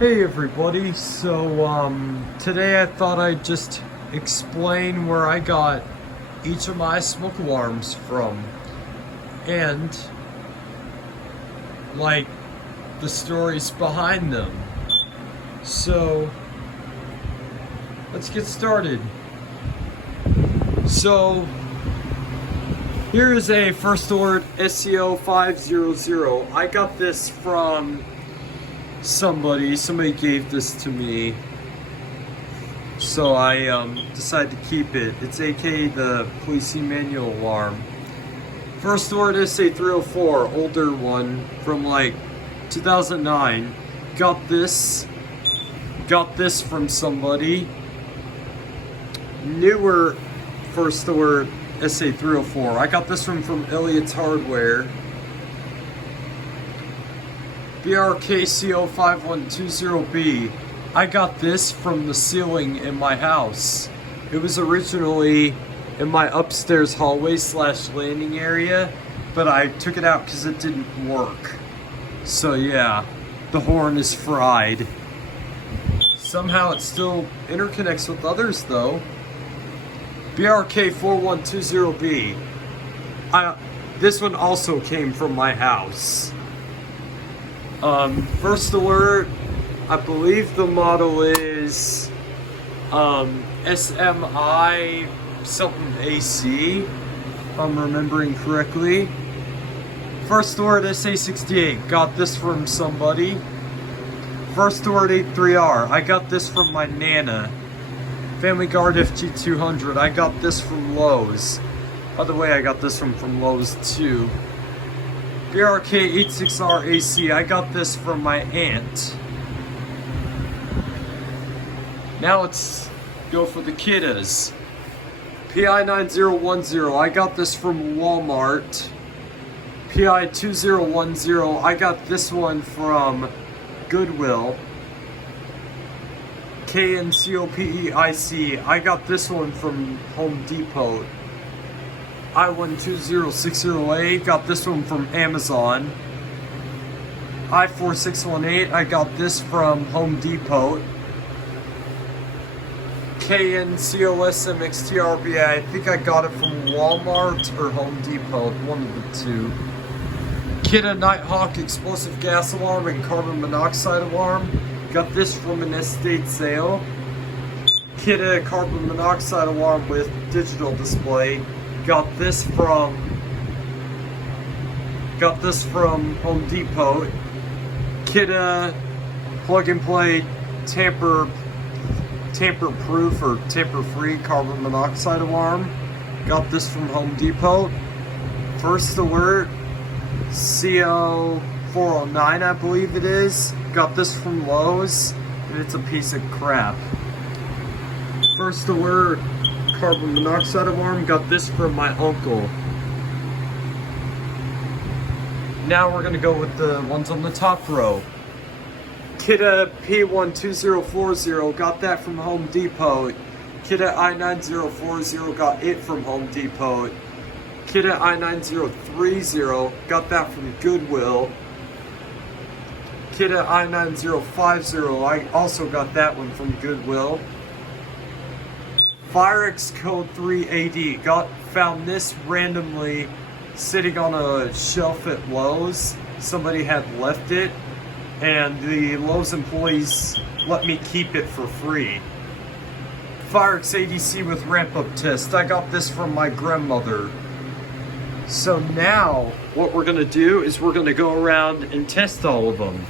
Hey everybody, today I thought I'd just explain where I got each of my smoke alarms from and like the stories behind them. So let's get started. So here is a First Alert SCO 500. I got this from somebody gave this to me, so I decided to keep it. It's aka the police manual alarm. First Alert SA304, older one from like 2009. Got this from somebody. Newer First Alert SA304. I got this from Elliott's Hardware. BRKCO5120B. I got this from the ceiling in my house. It was originally in my upstairs hallway / landing area, but I took it out because it didn't work. So yeah, the horn is fried. Somehow it still interconnects with others though. BRK4120B. This one also came from my house. First Alert, I believe the model is SMI something AC, if I'm remembering correctly. First Alert SA68, got this from somebody. First Alert 83R, I got this from my Nana. Family Guard FG200, I got this from Lowe's. By the way, I got this from Lowe's too. BRK86R AC, I got this from my aunt. Now let's go for the kiddas. PI9010, I got this from Walmart. PI2010, I got this one from Goodwill. KNCOPEIC, I got this one from Home Depot. I12060A, got this one from Amazon. I4618, I got this from Home Depot. KNCOSMXTRBA, I think I got it from Walmart or Home Depot, one of the two. Kidda Nighthawk explosive gas alarm and carbon monoxide alarm, got this from an estate sale. Kidda carbon monoxide alarm with digital display, got this from Home Depot. Kidda plug and play tamper proof or tamper free carbon monoxide alarm, got this from Home Depot. First Alert CO409, I believe it is, got this from Lowe's, and it's a piece of crap. First Alert carbon monoxide alarm, got this from my uncle. Now we're gonna go with the ones on the top row. Kidda P12040, got that from Home Depot. Kidda I9040, got it from Home Depot. Kidda I9030, got that from Goodwill. Kidda I9050, I also got that one from Goodwill. Firex Code 3AD, found this randomly sitting on a shelf at Lowe's. Somebody had left it, and the Lowe's employees let me keep it for free. Firex ADC with ramp-up test, I got this from my grandmother. So now, what we're gonna do is we're gonna go around and test all of them.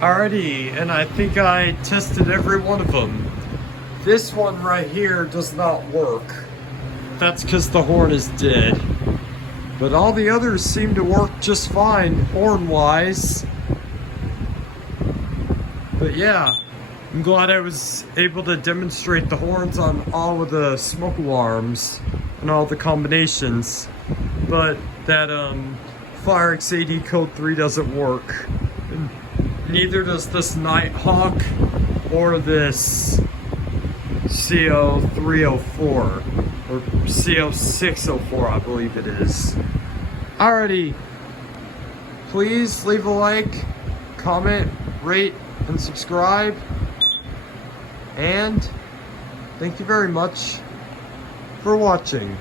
Alrighty, and I think I tested every one of them. This one right here does not work. That's because the horn is dead. But all the others seem to work just fine, horn-wise. But yeah, I'm glad I was able to demonstrate the horns on all of the smoke alarms and all the combinations. But that Fire-X AD Code 3 doesn't work. And neither does this Nighthawk or this CO304 or CO604, I believe it is. Alrighty, please leave a like, comment, rate, and subscribe. And thank you very much for watching.